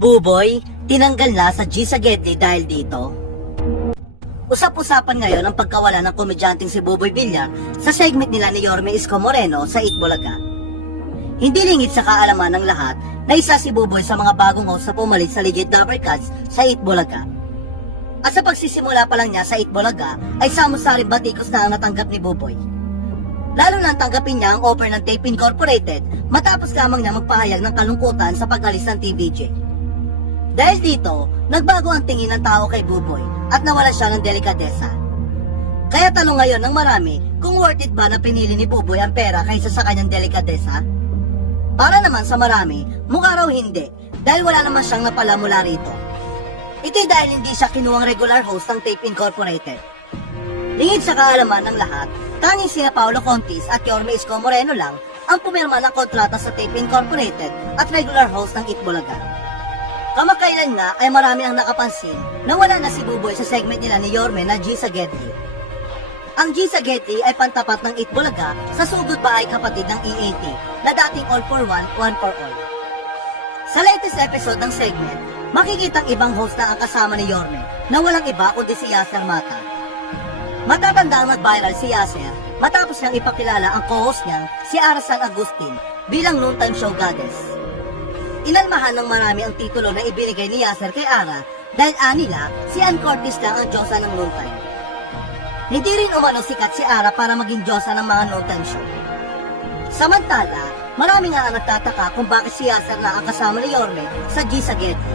Buboy, tinanggal na sa G Saguete dahil dito. Usap-usapan ngayon ang pagkawala ng komedyanteng si Buboy Villar sa segment nila ni Yorme Isko Moreno sa Itbulaga. Hindi lingid sa kaalaman ng lahat na isa si Buboy sa mga bagong host sa pumalit sa Legit Dabber Cats sa Itbulaga. At sa pagsisimula pa lang niya sa Itbulaga ay samot-saring batikos na ang natanggap ni Buboy. Lalo na tanggapin niya ang offer ng Tape Incorporated matapos lamang niya magpahayag ng kalungkutan sa pag-alis ng TVJ. Dahil dito, nagbago ang tingin ng tao kay Buboy at nawala siya ng delikadesa. Kaya tanong ngayon ng marami kung worth it ba na pinili ni Buboy ang pera kaysa sa kanyang delikadesa? Para naman sa marami, mukha raw hindi dahil wala naman siyang napala mula rito. Ito'y dahil hindi siya kinuwang regular host ng Tape Incorporated. Lingid sa kaalaman ng lahat, tanging sina Paolo Contis at Yorme Isko Moreno lang ang pumirma ng kontrata sa Tape Incorporated at regular host ng Itbulaga. Kamakailan nga ay marami ang nakapansin na wala na si Buboy sa segment nila ni Yorme na G Saguete. Ang G Saguete ay pantapat ng Itbulaga sa sugod bahay kapatid ng EAT na dating All for One, One for All. Sa latest episode ng segment, makikitang ibang host na ang kasama ni Yorme na walang iba kundi si Yasser Mata. Matatanda ang nag-viral si Yasser matapos niyang ipakilala ang co-host niyang si Ara San Agustin bilang noontime show goddess. Inalmahan ng marami ang titulo na ibinigay ni Yasser kay Ara dahil anila si Ann Curtis lang ang diyosa ng noontime. Hindi rin umano sikat si Ara para maging diyosa ng mga noontime show. Samantala, marami nga ang nagtataka kung bakit si Yasser na ang kasama ni Yorme sa G Saguete.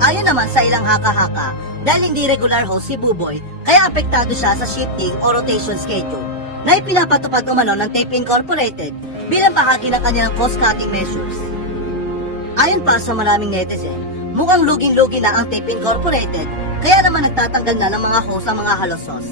Ayon naman sa ilang haka-haka, dahil hindi regular host si Buboy, kaya apektado siya sa shifting o rotation schedule na ipinapatupad umano ng Tape Incorporated bilang bahagi ng kanilang cost-cutting measures. Ayon pa sa maraming netizen, mukhang luging-lugi na ang Tape Incorporated kaya naman nagtatanggal na ng mga host ang mga halosos.